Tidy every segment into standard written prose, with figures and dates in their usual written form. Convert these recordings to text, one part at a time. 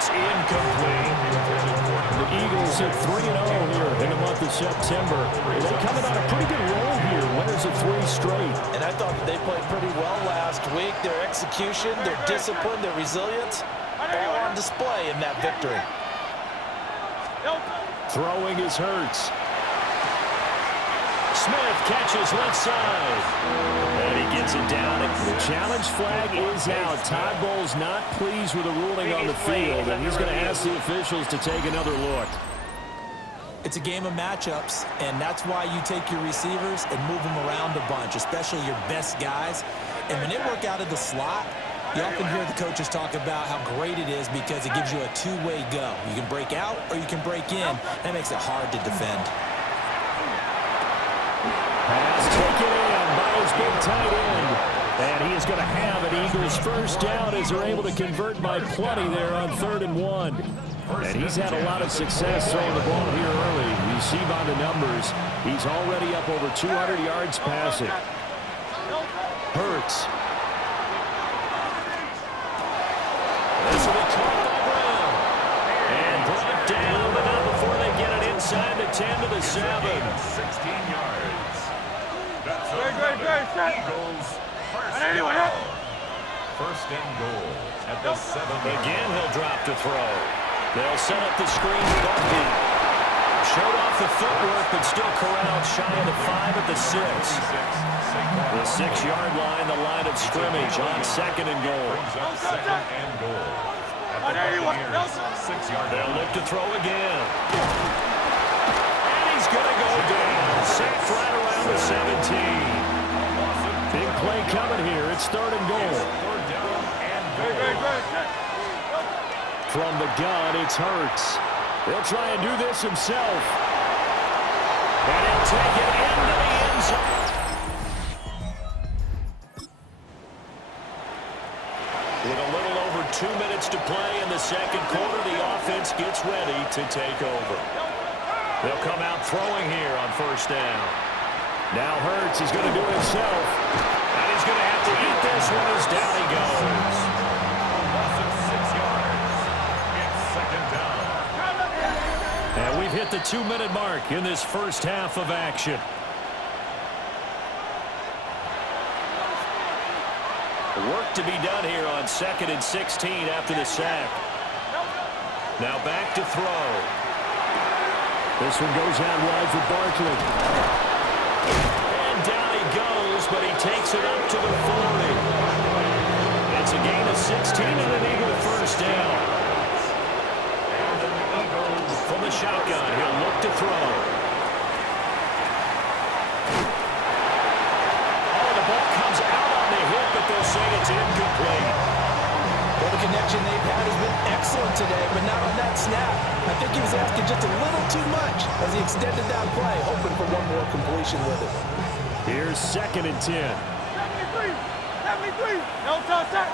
It's incomplete. The Eagles at 3-0 here in the month of September. They're coming on a pretty good roll here. Winners of 3 straight. And I thought that they played pretty well last week. Their execution, their discipline, their resilience, all on display in that victory. Throwing is Hurts. Smith catches left side. And he gets it down. The challenge flag is out. Todd Bowles not pleased with the ruling on the field, and he's going to ask the officials to take another look. It's a game of matchups, and that's why you take your receivers and move them around a bunch, especially your best guys. And when they work out of the slot, you often hear the coaches talk about how great it is because it gives you a two-way go. You can break out or you can break in. That makes it hard to defend. Pass taken in by his big tight end. And he is going to have an Eagles first down as they're able to convert by plenty there on 3rd and 1. And he's had a lot of success throwing the ball here early. You see by the numbers, he's already up over 200 yards passing. Hurts. This will be caught by Brown. And brought down, but not before they get it inside the 10 to the 7. 16 yards. That's Eagles first and goal at the 7. Again, he'll drop to throw. They'll set up the screen with Bucky. Showed off the footwork, but still corralled shy of the 5 at the 6. The 6-yard line, the line of scrimmage on 2nd and goal. Second and goal. At the 6-yard. They'll look to throw again. And he's going to go down. Sacked right around the 17. Big play coming here. It's 3rd and goal. Third down and goal. From the gun, it's Hurts. He'll try and do this himself. And he'll take it into the end zone. With a little over 2 minutes to play in the second quarter, the offense gets ready to take over. They'll come out throwing here on first down. Now Hurts is going to do it himself. And he's going to have to eat this one as down he goes. Loss of 6 yards. It's second down. And we've hit the 2-minute mark in this first half of action. Work to be done here on 2nd and 16 after the sack. Now back to throw. This one goes out wide for Barkley. And down he goes, but he takes it up to the 40. It's a gain of 16 and an Eagle first down. From the shotgun, he'll look to throw. Oh, the ball comes out on the hit, but they'll say it's incomplete. Well, the connection they've had has been excellent today, but not on that snap. I think he was asking just a little too much as he extended that play, hoping for one more completion with it. Here's 2nd and 10. 73. No touch that.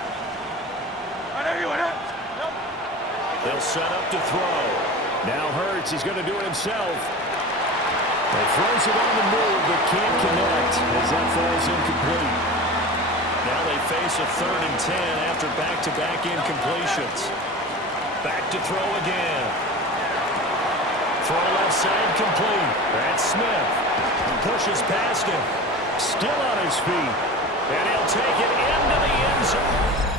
They'll set up to throw. Now Hurts, he's going to do it himself. He throws it on the move, but can't connect as that falls incomplete. Now they face a 3rd and 10 after back-to-back incompletions. Back to throw again. Throw left side complete. That's Smith. Pushes past him. Still on his feet. And he'll take it into the end zone.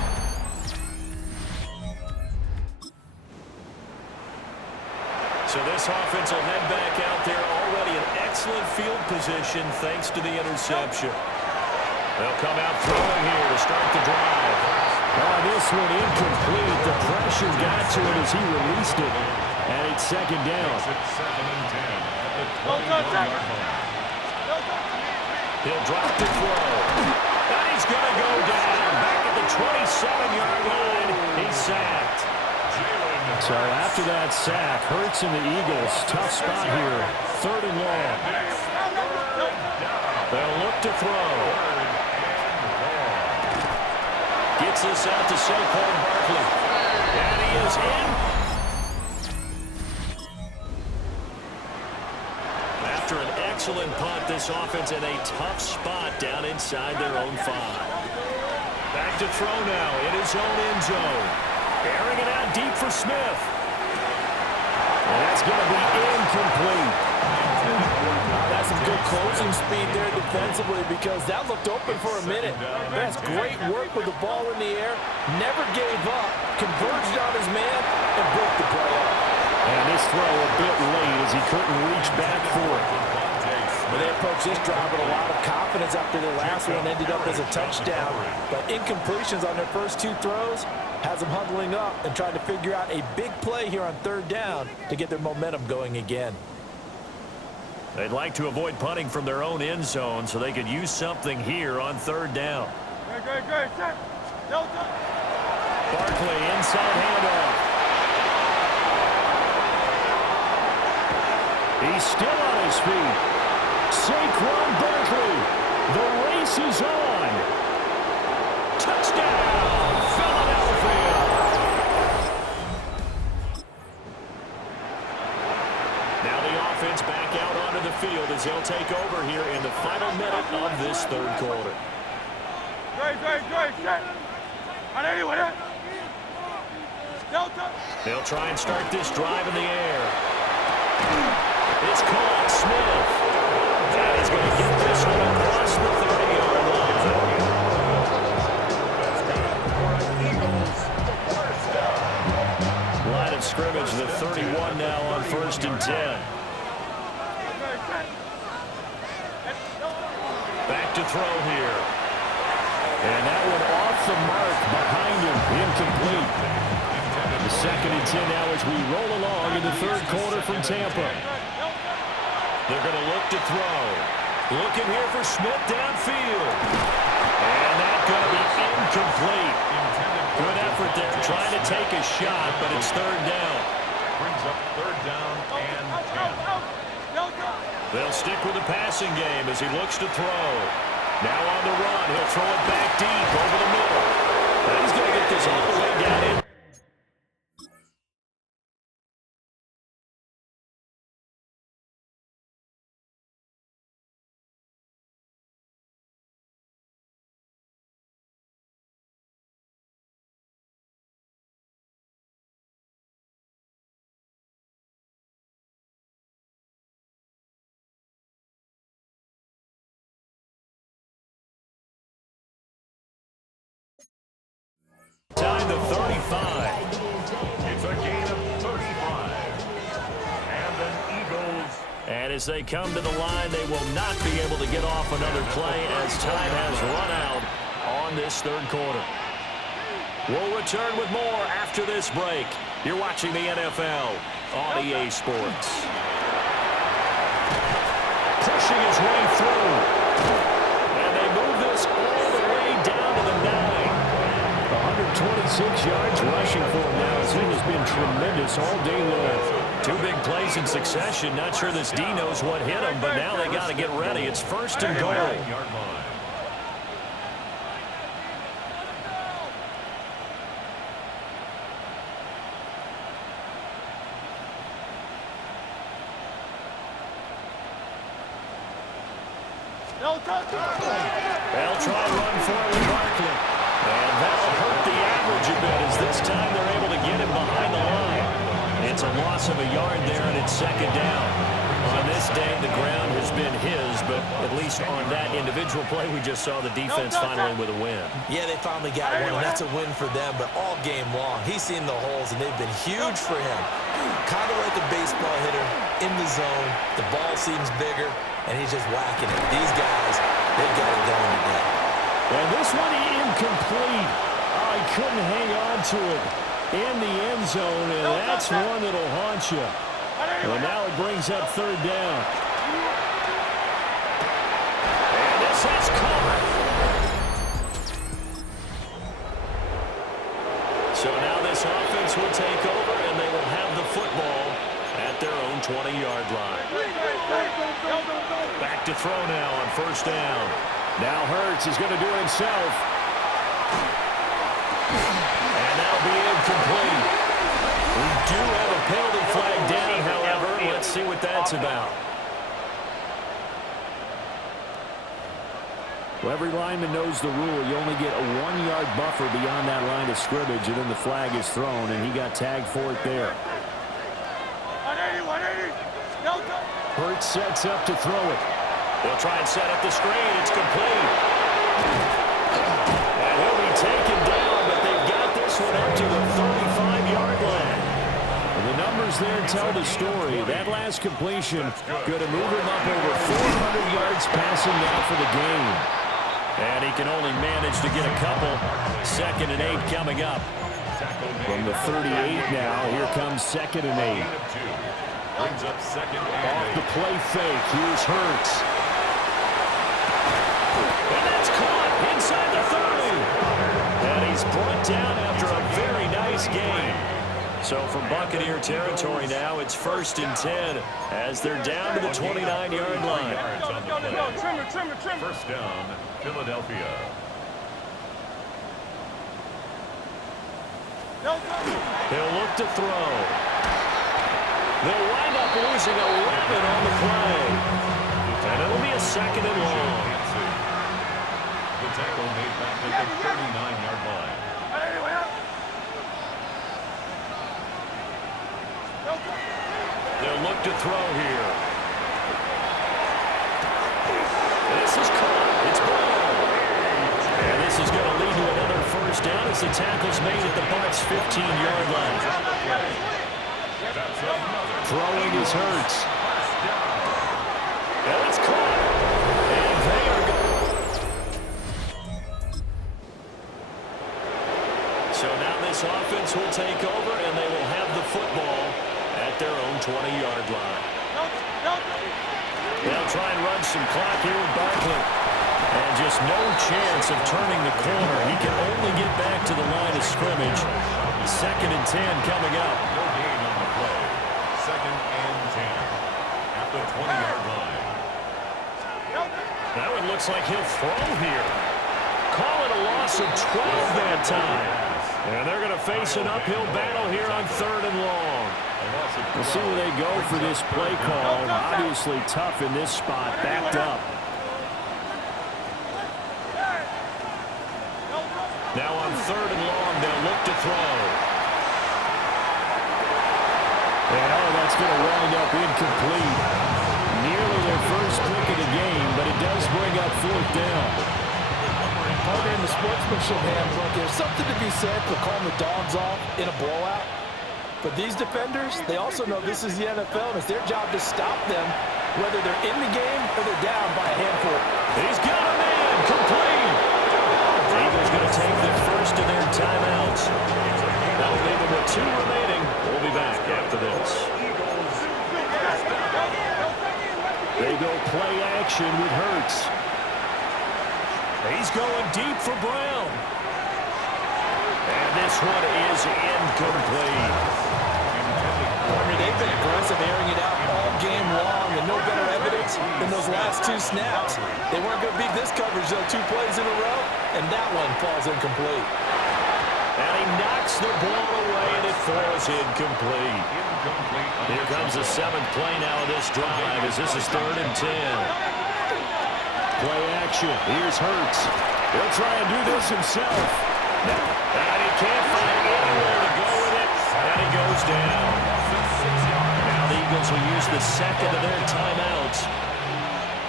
So this offense will head back out there, already in excellent field position thanks to the interception. They'll come out throwing here to start the drive. Oh, this one incomplete. The pressure got to it as he released it. And it's 2nd down. It's 2nd and 10 at the 21-yard line. He'll drop the throw. And he's going to go down. Back at the 27-yard line. He's sacked. So after that sack, Hurts and the Eagles, tough spot here. 3rd and long. They'll look to throw. Gets this out to Saquon Barkley. And he is in. After an excellent punt, this offense in a tough spot down inside their own 5. Back to throw now in his own end zone. Airing it out deep for Smith. And that's going to be incomplete. That's some good closing speed there defensively because that looked open for a minute. That's great work with the ball in the air. Never gave up. Converged on his man and broke the play up. And this throw a bit late as he couldn't reach back for it. But they approached this drive with a lot of confidence after their last one ended up as a touchdown. But incompletions on their first two throws has them huddling up and trying to figure out a big play here on third down to get their momentum going again. They'd like to avoid punting from their own end zone so they could use something here on third down. Barkley inside handoff. He's still on his feet. Saquon Barkley. The race is on. Touchdown, Philadelphia. Now the offense back out onto the field as they'll take over here in the final minute of this third quarter. They'll try and start this drive in the air. It's caught. Smith. And he's going to get this one across the 30-yard line. Line of scrimmage, the 31 now on 1st and 10. Back to throw here. And that one off the mark behind him. Incomplete. The 2nd and 10 now as we roll along in the third quarter from Tampa. They're going to look to throw. Looking here for Smith downfield. And that's going to be incomplete. Good effort there trying to take a shot, but it's third down. Brings up third down and 10. They'll stick with the passing game as he looks to throw. Now on the run, he'll throw it back deep over the middle. And he's going to get this all the way down in. Time to 35. It's a gain of 35. And an Eagles. And as they come to the line, they will not be able to get off another play as time has run out on this third quarter. We'll return with more after this break. You're watching the NFL on EA Sports. Pushing his way through. And they move this all the way down to the 9. 126 yards rushing for him now. His thing has been tremendous all day long. Two big plays in succession. Not sure this D knows what hit him, but now they got to get ready. It's 1st and goal. Yard line. They'll try and run for it with Barkley. And that'll hurt the average a bit as this time they're able to get him behind the line. It's a loss of a yard there, and it's 2nd down. On this day, the ground has been his, but at least on that individual play, we just saw the defense finally with a win. Yeah, they finally got one, and that's a win for them, but all game long, he's seen the holes, and they've been huge for him. Kind of like a baseball hitter in the zone. The ball seems bigger, and he's just whacking it. These guys, they've got it going today. And this one incomplete. Oh, he couldn't hang on to it in the end zone, and that's one that'll haunt you. Well, now it brings up third down. And this has covered. So now this offense will take over, and they will have the football at their own 20-yard line. Back to throw now on 1st down. Now Hurts is going to do it himself. And that'll be incomplete. We do have a penalty flag down, however. Let's see what that's about. Well, every lineman knows the rule. You only get a 1-yard buffer beyond that line of scrimmage, and then the flag is thrown, and he got tagged for it there. 180. Hurts sets up to throw it. They'll try and set up the screen. It's complete. And he'll be taken down, but they've got this one up to the 35-yard line. And the numbers there tell the story. That last completion could have moved him up over 400 yards passing now for the game. And he can only manage to get a couple. 2nd and 8 coming up. From the 38 now, here comes 2nd and 8. Brings up 2nd and 8. Off the play fake, here's Hurts. And that's caught inside the 30. And he's brought down after a very nice game. So from Buccaneer territory now, it's 1st and 10 as they're down to the 29-yard line. Trimmer. First down, Philadelphia. They'll look to throw. They'll wind up losing 11 on the play. And it'll be a 2nd and long. The tackle made back at the 39-yard line. They'll look to throw here. This is caught. It's ball. And this is going to lead to another first down as the tackle's made at the Bucs' 15-yard line. Throwing is Hurts. And it's caught. And they are going. So now this offense will take over, and they will have the football at their own 20-yard line. They'll try and run some clock here with Barkley. And just no chance of turning the corner. He can only get back to the line of scrimmage. 2nd and 10 coming up. No gain on the play. 2nd and 10 at the 20-yard line. That one looks like he'll throw here. Call it a loss of 12 that time. And they're going to face an uphill battle here on 3rd and long. We'll see where they go for this play call. Obviously tough in this spot, backed up. Now on 3rd and long, they'll look to throw. And that's going to wind up incomplete. Nearly their first pick of the game, but it does bring up 4th down. In the sportsmanship handbook, there's something to be said for calling the dogs off in a blowout. But these defenders, they also know this is the NFL, and it's their job to stop them, whether they're in the game or they're down by a handful. He's got a man, complete. The Eagles going to take the first of their timeouts. That'll leave them with 2 remaining. We'll be back after this. They go play action with Hurts. He's going deep for Brown. And this one is incomplete. They've been aggressive, airing it out all game long, and no better evidence than those last 2 snaps. They weren't going to beat this coverage, though, 2 plays in a row, and that one falls incomplete. And he knocks the ball away, and it falls incomplete. Here comes the 7th play now of this drive as this is 3rd and 10. Play action. Here's Hurts. He'll try and do this himself. And he can't find anywhere to go with it, and he goes down. Now the Eagles will use the 2nd of their timeouts.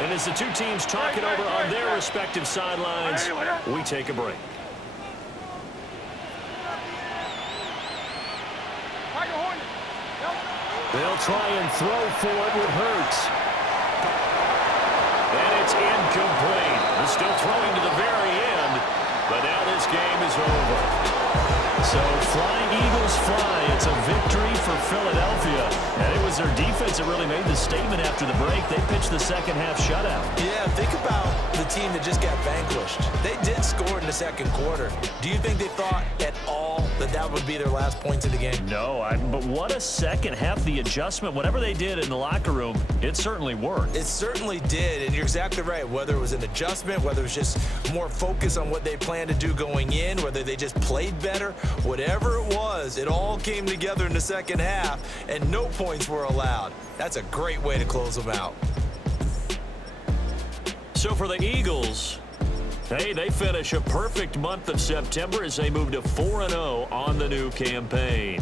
And as the 2 teams talk it over on their respective sidelines, we take a break. They'll try and throw for it with Hurts. And it's incomplete. He's still throwing to the very end, but now this game is over. So flying Eagles fly. It's a victory for Philadelphia. And it was their defense that really made the statement after the break. They pitched the second half shutout. Yeah, think about the team that just got vanquished. They did score in the 2nd quarter. Do you think they thought at all that that would be their last points of the game? No, but what a second half. The adjustment, whatever they did in the locker room, it certainly worked. It certainly did, and you're exactly right. Whether it was an adjustment, whether it was just more focus on what they planned to do going in, whether they just played better, whatever it was, it all came together in the 2nd half, and no points were allowed. That's a great way to close them out. So for the Eagles, Hey, they finish a perfect month of September as they move to 4-0 on the new campaign.